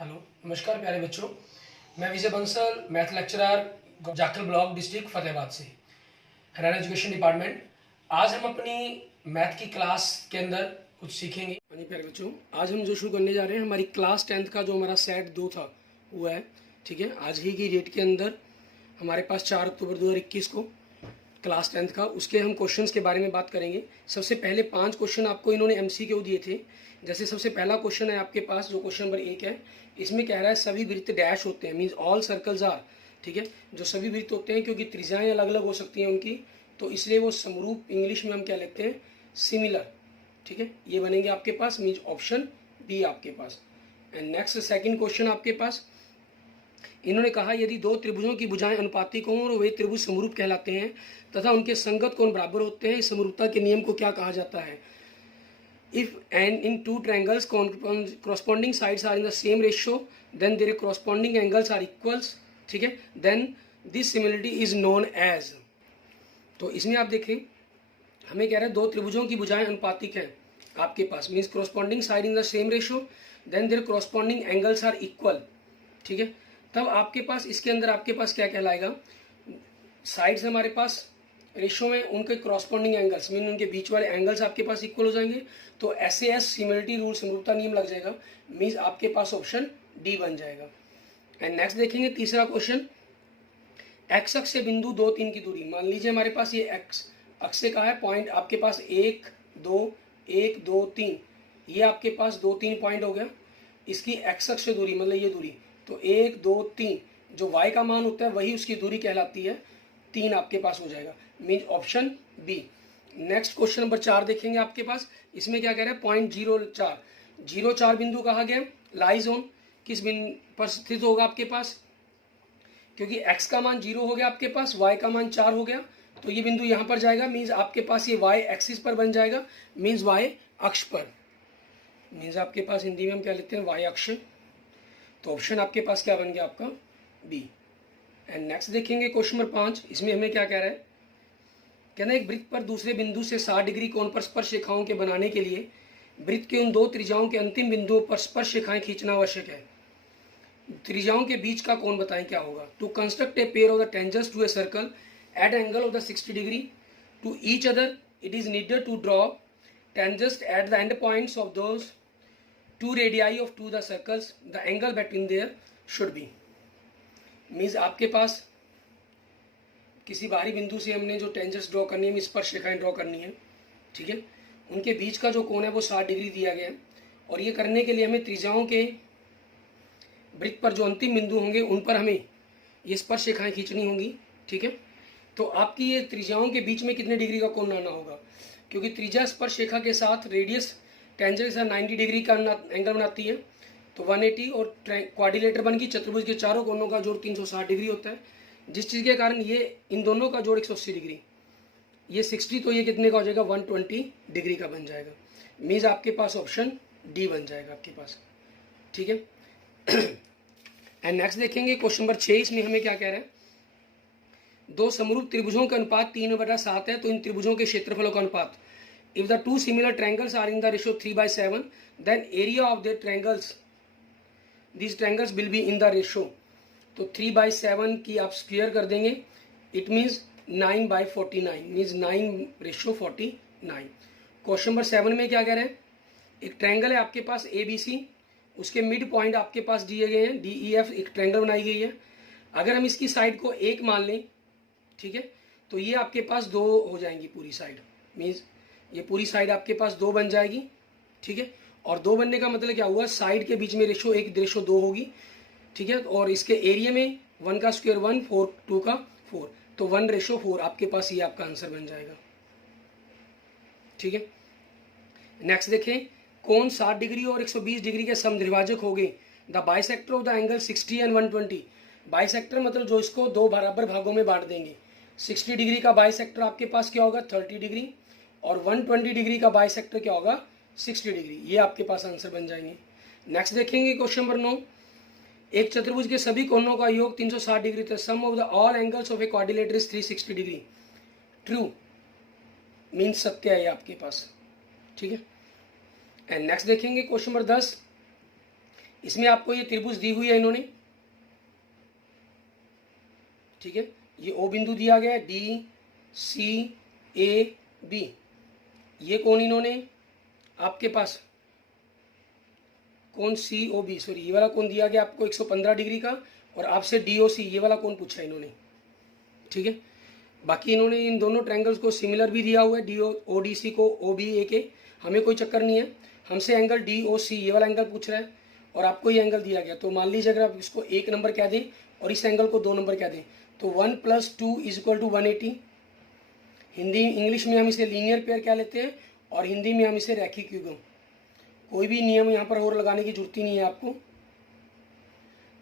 Hello, नमस्कार प्यारे बच्चों। मैं Vijay Bansal, math lecturer, Jakhal block, district Fatehabad से, हरियाणा एजुकेशन डिपार्टमेंट। आज हम अपनी मैथ की क्लास के अंदर कुछ सीखेंगे। यानी प्यारे बच्चों, आज हम जो शुरू करने जा रहे हैं, हमारी क्लास 10th का जो हमारा सेट 2 था वो है। ठीक है, आज ही की डेट के अंदर हमारे पास 4 अक्टूबर 2021 को क्लास 10th का, उसके हम क्वेश्चंस के बारे में बात करेंगे। सबसे पहले 5 क्वेश्चन आपको इन्होंने एमसीक्यू दिए थे। जैसे सबसे पहला क्वेश्चन है आपके पास, जो क्वेश्चन नंबर 1 है, इसमें कह रहा है सभी वृत्त डैश होते हैं, मीन्स ऑल सर्कल्स आर। ठीक है, जो सभी वृत्त होते हैं, क्योंकि त्रिज्याएं अलग अलग हो सकती हैं उनकी, तो इसलिए वो समरूप, इंग्लिश में हम क्या लिखते हैं, सिमिलर। ठीक है, ये बनेंगे आपके पास, मीन्स ऑप्शन बी आपके पास। एंड नेक्स्ट सेकंड क्वेश्चन आपके पास, इन्होंने कहा यदि दो त्रिभुजों की भुजाएं अनुपातिक हों और वे त्रिभुज समरूप कहलाते हैं तथा उनके संगत कोण बराबर होते हैं, इस समरूपता के नियम को क्या कहा जाता है। If and in two triangles corresponding sides are in the same ratio then their corresponding angles are equals। ठीक है, then this similarity is known as। तो इसमें आप देखें, हमें कह रहा है दो त्रिभुजों की भुजाएं अनुपातिक हैं आपके पास, means corresponding side in the same ratio then their corresponding angles are equal। ठीक है, तब आपके पास इसके अंदर आपके पास क्या कहलाएगा, साइड्स हमारे पास रेशो में, उनके क्रॉसपॉन्डिंग एंगल्स मीन उनके बीच वाले एंगल्स आपके पास इक्वल हो जाएंगे, तो एस सिमिलरिटी रूल, समरूपता नियम लग जाएगा, मीन्स आपके पास ऑप्शन डी बन जाएगा। एंड नेक्स्ट देखेंगे तीसरा क्वेश्चन, एक्स अक्ष से बिंदु 2 3 की दूरी, मान लीजिए हमारे पास ये एक्स अक्ष से कहा है पॉइंट आपके पास 1 2 1 2 3, ये आपके पास 2 3 पॉइंट हो गया। इसकी एक्स अक्ष से दूरी मतलब ये दूरी, तो 1 2 3, जो वाई का मान होता है वही उसकी दूरी कहलाती है, 3 आपके पास हो जाएगा, mean option B. Next question number 4 देखेंगे आपके पास, इसमें क्या कह रहा है, पॉइंट 0 4 बिंदु कहा गया, लाइज ऑन किस बिंदु पर स्थित होगा आपके पास, क्योंकि x का मान 0 हो गया आपके पास, y का मान 4 हो गया, तो ये बिंदु यहाँ पर जाएगा, मीन्स आपके पास ये y एक्सिस पर बन जाएगा, मीन्स y अक्ष पर, मीन्स आपके पास हिंदी में हम क्या लिखते हैं, y अक्ष। तो ऑप्शन आपके पास क्या बन गया आपका, बी। एंड नेक्स्ट देखेंगे क्वेश्चन नंबर 5, इसमें हमें क्या कह रहा है, कहना एक वृत्त पर दूसरे बिंदु से 60 डिग्री कोण पर स्पर्श रेखाओं के बनाने के लिए वृत्त के उन दो त्रिज्याओं के अंतिम बिंदुओं पर स्पर्श रेखाएं खींचना आवश्यक है। त्रिज्याओं के बीच का कोण बताएं क्या होगा। To construct a pair of the tangents to a circle at angle of the 60 degree to each other, it is needed to draw tangents at the end points of those two radii of to the circles, the angle between their should be. Means आपके पास किसी बाहरी बिंदु से हमने जो tangents draw करनी है, स्पर्श रेखाएं ड्रॉ करनी है, ठीक है, उनके बीच का जो कोण है वो 60 डिग्री दिया गया है, और ये करने के लिए हमें त्रिज्याओं के वृत्त पर जो अंतिम बिंदु होंगे उन पर हमें ये स्पर्श रेखाएं खींचनी होंगी। ठीक है, तो आपकी ये त्रिज्याओं के बीच में कितने डिग्री का कोण बनाना होगा, क्योंकि त्रिज्या स्पर्श रेखा के साथ रेडियस टेंजेंट 90 डिग्री का एंगल बनाती है, तो 180, और क्वाड्रिलेटर बन गई, चतुर्भुज के चारों कोनों का जोड़ 360 डिग्री होता है, जिस चीज़ के कारण ये इन दोनों का जोड़ 180 डिग्री, ये 60, तो ये कितने का हो जाएगा, 120 डिग्री का बन जाएगा, मीन्स आपके पास ऑप्शन डी बन जाएगा आपके पास। ठीक है, एंड नेक्स्ट देखेंगे क्वेश्चन नंबर 6, इसमें हमें क्या कह रहा है, दो समरूप त्रिभुजों का अनुपात 3/7 है, तो इन त्रिभुजों के क्षेत्रफलों का अनुपात, if the two similar triangles are in the ratio 3/7 then area of the triangles, this triangles will be in the ratio, तो 3/7 की आप स्क्वायर कर देंगे, it means 9/49, means 9:49। Question number 7 में क्या कह रहे हैं, एक ट्रायंगल है आपके पास ABC, उसके मिड पॉइंट आपके पास दिए गए हैं, DEF, एक ट्रायंगल बनाई गई है। अगर हम इसकी साइड को 1 मान लें, ठीक है, तो ये आपके पास 2 हो जाएंगी पूरी साइड, मीन्स ये पूरी साइड आपके पास 2 बन जाएगी। ठीक है, और 2 बनने का मतलब क्या हुआ, साइड के बीच में रेशो 1 रेशो 2 होगी। ठीक है, और इसके एरिया में 1 का स्क्वायर 1, 4 2 का 4, तो 1:4 आपके पास ये आपका आंसर बन जाएगा। ठीक है, नेक्स्ट देखें, कोण 60 डिग्री और 120 डिग्री के समद्विभाजक हो गए, the bisector of the angle 60 and 120। Bisector मतलब जो इसको 2 बराबर भागों में बांट देंगे। 60 डिग्री का बाइसेक्टर आपके पास क्या होगा, 30 डिग्री, और 120 डिग्री का बाइसेक्टर क्या होगा, 60 डिग्री। ये आपके पास आंसर बन जाएंगे। नेक्स्ट देखेंगे क्वेश्चन नंबर 9, एक चतुर्भुज के सभी कोणों का योग 360 डिग्री था, sum of the all angles of a quadrilateral is 360 degree. True, means सत्य है ये आपके पास। ठीक है, एंड नेक्स्ट देखेंगे क्वेश्चन नंबर 10, इसमें आपको ये त्रिभुज दी हुई है इन्होंने, ठीक है, ये ओ बिंदु दिया गया है, डी सी ए बी। ये कौन इन्होंने आपके पास कौन सी ओ बी, सॉरी ये वाला कौन दिया गया आपको 115 डिग्री का, और आपसे डी ओ सी ये वाला कौन पूछा है इन्होंने, ठीक है। बाकी इन्होंने इन दोनों ट्रायंगल्स को सिमिलर भी दिया हुआ है, डी ओ डी सी को ओ बी ए के, हमें कोई चक्कर नहीं है, हमसे एंगल डी ओ सी ये वाला एंगल पूछ रहा है और आपको ये एंगल दिया गया। तो मान लीजिए अगर आप इसको 1 नंबर कह दें और इस एंगल को 2 नंबर कह दें तो 1 + 2 = 180। हिंदी इंग्लिश में हम इसे लीनियर पेयर कह लेते हैं और हिंदी में हम इसे रैखिक युग्म। कोई भी नियम यहाँ पर और लगाने की जरूरत ही नहीं है आपको,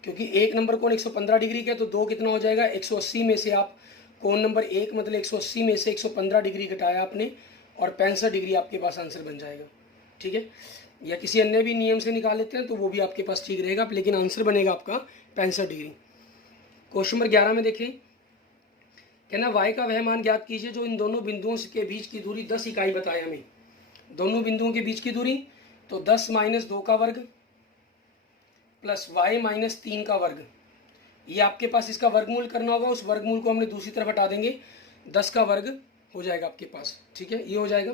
क्योंकि 1 नंबर कोण 115 डिग्री का, तो 2 कितना हो जाएगा 180 में से आप कोण नंबर 1 मतलब 180 में से 115 डिग्री घटाया आपने और 65 डिग्री आपके पास आंसर बन जाएगा, ठीक है। या किसी अन्य भी नियम से निकाल लेते हैं तो वो भी आपके पास ठीक रहेगा, लेकिन आंसर बनेगा आपका 65 डिग्री। क्वेश्चन नंबर 11 में देखें, कहना y का वह मान ज्ञात कीजिए जो इन दोनों बिंदुओं के बीच की दूरी 10 इकाई बताए हमें। दोनों बिंदुओं के बीच की दूरी तो 10 - 2 का वर्ग प्लस y - 3 का वर्ग, ये आपके पास इसका वर्गमूल करना होगा, उस वर्गमूल को हमने दूसरी तरफ हटा देंगे, 10 का वर्ग हो जाएगा आपके पास, ठीक है, ये हो जाएगा।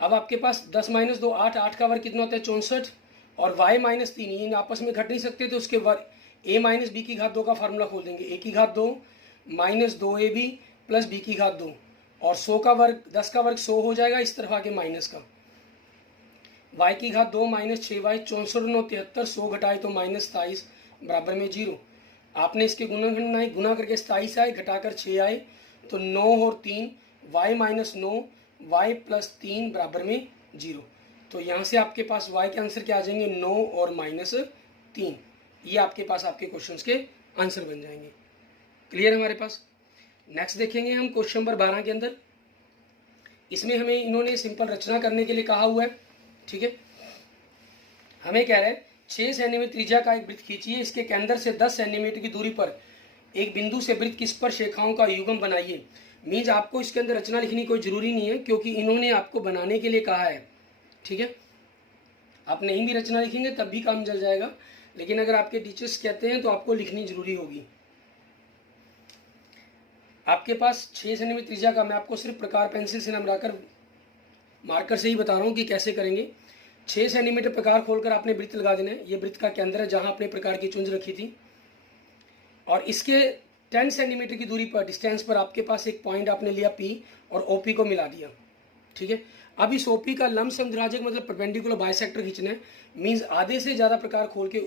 अब आपके पास 10 - 2 8, 8 का वर्ग कितना होता है 64, और y - 3 ये आपस में घट नहीं सकते, तो उसके वर्ग a - b की घात 2 का फार्मूला खोल देंगे, a की घात 2 - 2ab प्लस b की घात 2, और 100 का वर्ग 10 का वर्ग 100 हो जाएगा, इस तरफ आके माइनस का, y की घात 2 - 6y 64 9 73, 100 घटाए तो -27 बराबर में 0। आपने इसके गुणनखंड बनाए, गुना करके 27 आए, घटाकर 6 आए तो 9 और 3 y - 9 y + 3 बराबर में 0। तो यहाँ से आपके पास y के आंसर क्या आ जाएंगे 9 और -3, ये आपके पास आपके क्वेश्चंस के आंसर बन जाएंगे। क्लियर है हमारे पास। नेक्स्ट देखेंगे हम क्वेश्चन नंबर 12 के अंदर, इसमें हमें इन्होंने सिंपल रचना करने के लिए कहा हुआ है, ठीक है। हमें कह रहा है 6 सेंटीमीटर त्रिज्या का एक वृत्त खींचिए, इसके केंद्र से 10 सेंटीमीटर की दूरी पर एक बिंदु से वृत्त की स्पर्श रेखाओं का युग्म बनाइए। मीन्स आपको इसके अंदर रचना लिखनी कोई जरूरी नहीं है, क्योंकि इन्होंने आपको बनाने के लिए कहा है, ठीक है। आप नहीं भी रचना लिखेंगे तब भी काम चल जाएगा, लेकिन अगर आपके टीचर्स कहते हैं तो आपको लिखनी जरूरी होगी। आपके पास 6 सेंटीमीटर त्रिज्या का, मैं आपको सिर्फ प्रकार पेंसिल से न बनाकर मार्कर से ही बता रहा हूँ कि कैसे करेंगे। 6 सेंटीमीटर प्रकार खोलकर आपने वृत्त लगा देना है, ये वृत्त का केंद्र है जहाँ आपने प्रकार की चुंज रखी थी, और इसके 10 सेंटीमीटर की दूरी पर डिस्टेंस पर आपके पास एक पॉइंट आपने लिया P और OP को मिला दिया, ठीक है। अब इस OP का लंबसम द्विभाजक मतलब परपेंडिकुलर बाइसेक्टर खींचना है। मीन्स आधे से ज़्यादा प्रकार खोल के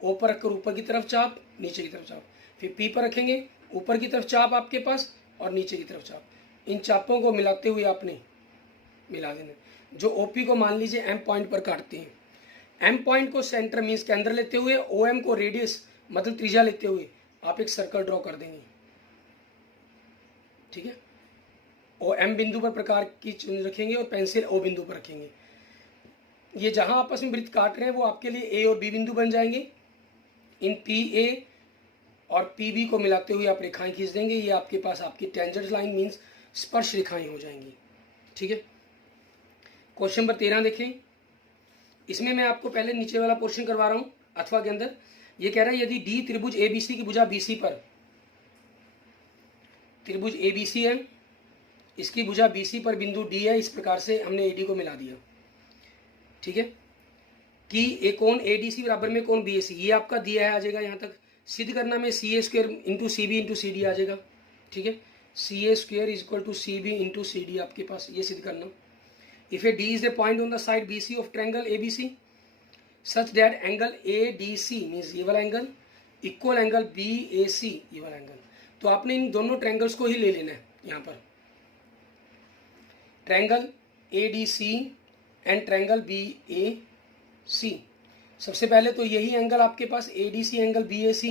O पर रखकर ऊपर की तरफ चाप, नीचे की तरफ चाप, फिर P पर रखेंगे, ऊपर की तरफ चाप आपके पास और नीचे की तरफ चाप, इन चापों को मिलाते हुए आपने मिला देना। जो OP को मान लीजिए M पॉइंट पर काटते हैं, M पॉइंट को सेंटर मीन्स केंद्र लेते हुए, OM को रेडियस मतलब त्रिज्या लेते हुए आप एक सर्कल ड्रॉ कर देंगे, ठीक है। OM बिंदु पर प्रकार की चुंज रखेंगे और पेंसिल O बिंदु पर रखेंगे। ये जहां आपस में वृत्त काट रहे हैं वो आपके लिए A और B बिंदु बन जाएंगे। इन PA और PB को मिलाते हुए आप रेखाएं खींच देंगे, ये आपके पास आपकी टेंजेंट लाइन मीन्स स्पर्श रेखाएं हो जाएंगी, ठीक है। क्वेश्चन नंबर 13 देखें, इसमें मैं आपको पहले नीचे वाला पोर्शन करवा रहा हूं अथवा के अंदर। ये कह रहा है यदि D त्रिभुज ABC की भुजा BC पर, त्रिभुज ABC है, इसकी भुजा BC पर बिंदु D है, इस प्रकार से हमने AD को मिला दिया, ठीक है, कि एक कोण ADC बराबर में कोण BAC, ये आपका दिया है आ जाएगा। यहाँ तक सिद्ध करना में CA² × CB × CD आ जाएगा, ठीक है। CA² = CB × CD आपके पास ये सिद्ध करना। If A D is a point on the side BC of triangle ABC such that angle ADC means ये वाला एंगल इक्वल एंगल BAC ये वाला एंगल, तो आपने इन दोनों ट्रायंगल्स को ही ले लेना है। यहाँ पर triangle ADC and triangle BAC, सबसे पहले तो यही एंगल आपके पास ADC एंगल BAC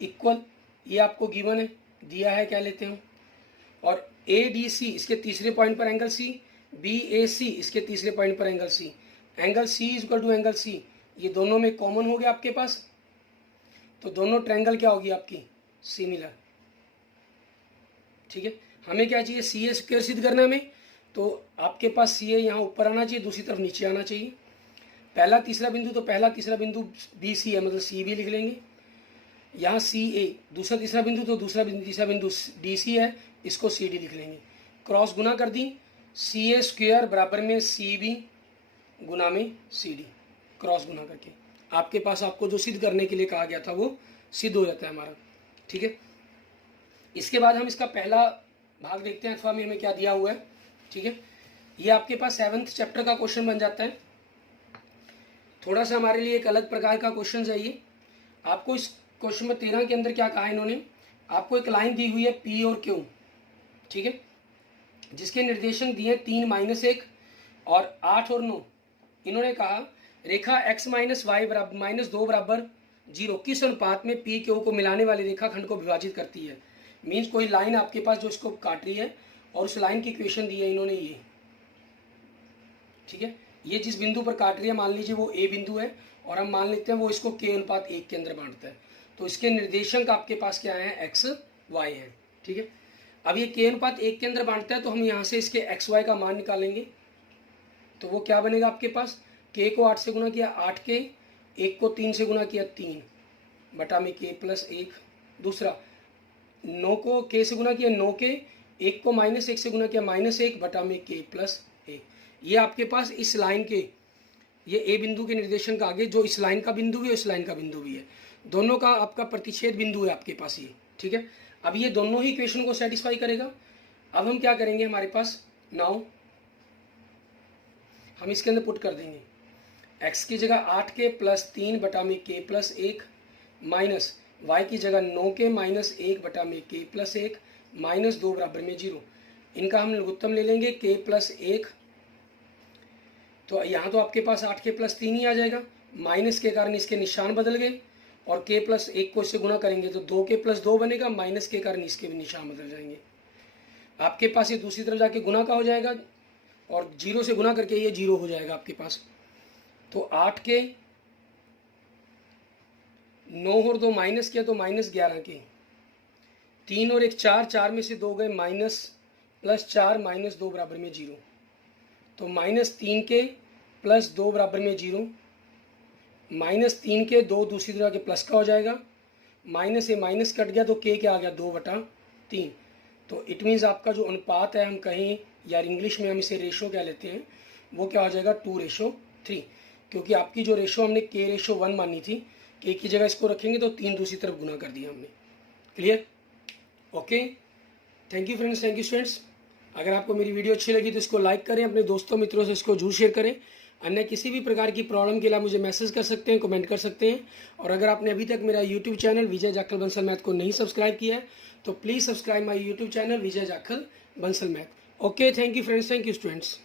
इक्वल, ये आपको गिवन है, दिया है, क्या लेते हो, और ADC इसके तीसरे पॉइंट पर एंगल C, BAC इसके तीसरे पॉइंट पर angle C, angle C = angle C, ये दोनों में कॉमन हो गया आपके पास, तो दोनों ट्रायंगल क्या होगी आपकी सिमिलर, ठीक है। हमें क्या चाहिए CA² सिद्ध करना में, तो आपके पास CA यहाँ ऊपर आना चाहिए, दूसरी तरफ नीचे आना चाहिए। पहला तीसरा बिंदु, तो पहला तीसरा बिंदु बी सी है, मतलब सी बी लिख लेंगे। यहाँ सी ए दूसरा तीसरा बिंदु, तो दूसरा तीसरा बिंदु डी सी है, इसको सी डी लिख लेंगे। क्रॉस गुना कर दी, सी ए स्क्वायर बराबर में सी बी गुना में सी डी, क्रॉस गुना करके आपके पास आपको जो सिद्ध करने के लिए कहा गया था वो सिद्ध हो जाता है हमारा। ठीक है, इसके बाद हम इसका पहला भाग देखते हैं अथवा में क्या दिया हुआ है। ठीक है, ये आपके पास 7th चैप्टर का क्वेश्चन बन जाता है। थोड़ा सा हमारे लिए एक अलग प्रकार का क्वेश्चन चाहिए। आपको इस क्वेश्चन में 13 के अंदर क्या कहा है इन्होंने, आपको एक लाइन दी हुई है पी और क्यू, ठीक है, जिसके निर्देशक दिए 3 -1 और 8 और 9। इन्होंने कहा रेखा x - y बराबर -2 बराबर 0 किस अनुपात में पी क्यू को मिलाने वाली रेखाखंड को विभाजित करती है। मीन्स कोई लाइन आपके पास जो इसको काट रही है और उस लाइन की इक्वेशन दी है इन्होंने ये। ठीक है, ये जिस बिंदु पर काट रही है मान लीजिए वो ए बिंदु है और हम मान लेते हैं वो इसको k अनुपात 1 के अंदर बांटता है, तो इसके निर्देशक आपके पास क्या है, x y है। ठीक है, अब ये k अनुपात 1 के अंदर बांटता है तो हम यहाँ से इसके x y का मान निकालेंगे। तो वो क्या बनेगा आपके पास, k को 8 से गुना किया 8 k, 1 को 3 से गुना किया 3 बटा में k + 1। दूसरा 9 को k से गुना किया 9 k, 1 को -1 से गुना किया -1 बटा में k + 1। ये आपके पास इस लाइन के, ये ए बिंदु के निर्देशन का आगे जो इस लाइन का बिंदु भी है इस लाइन का बिंदु भी है, दोनों का आपका प्रतिच्छेद बिंदु है आपके पास ये। ठीक है, अब ये दोनों ही इक्वेशन को सेटिस्फाई करेगा। अब हम क्या करेंगे, हमारे पास नाउ हम इसके अंदर पुट कर देंगे x की जगह 8k + 3 बटा में k + 1 माइनस y की जगह 9k - 1 बटा में k + 1 -2 बराबर में 0। इनका हम लघुत्तम ले लेंगे k + 1, तो यहाँ तो आपके पास 8k + 3 ही आ जाएगा, माइनस के कारण इसके निशान बदल गए और k + 1 को इससे गुना करेंगे तो 2k + 2 बनेगा, माइनस के कारण इसके भी निशान बदल जाएंगे। आपके पास ये दूसरी तरफ जाके गुना का हो जाएगा और 0 से गुना करके ये 0 हो जाएगा आपके पास। तो 8k 9 और 2 माइनस किया तो -11k, 3 और 1 4, 4 में से 2 गए माइनस +4 -2 बराबर में 0। तो -3k + 2 बराबर में 0, -3k 2 दूसरी तरह के प्लस का हो जाएगा, माइनस से माइनस कट गया तो k क्या आ गया 2/3। तो इट मीन्स आपका जो अनुपात है, हम कहें या इंग्लिश में हम इसे रेशो कह लेते हैं, वो क्या हो जाएगा 2:3, क्योंकि आपकी जो रेशो हमने k:1 मानी थी, k की जगह इसको रखेंगे तो 3 दूसरी तरफ गुना कर दिया हमने। Clear? Okay, thank you friends, thank you students. अगर आपको मेरी वीडियो अच्छी लगी तो इसको लाइक करें, अपने दोस्तों मित्रों से इसको जरूर शेयर करें। अन्य किसी भी प्रकार की प्रॉब्लम के लिए मुझे मैसेज कर सकते हैं, कमेंट कर सकते हैं। और अगर आपने अभी तक मेरा यूट्यूब चैनल विजय जाखल बंसल मैथ को नहीं सब्सक्राइब किया है तो please subscribe my YouTube channel Vijay Jakhal Bansal math. Okay, thank you friends, thank you students.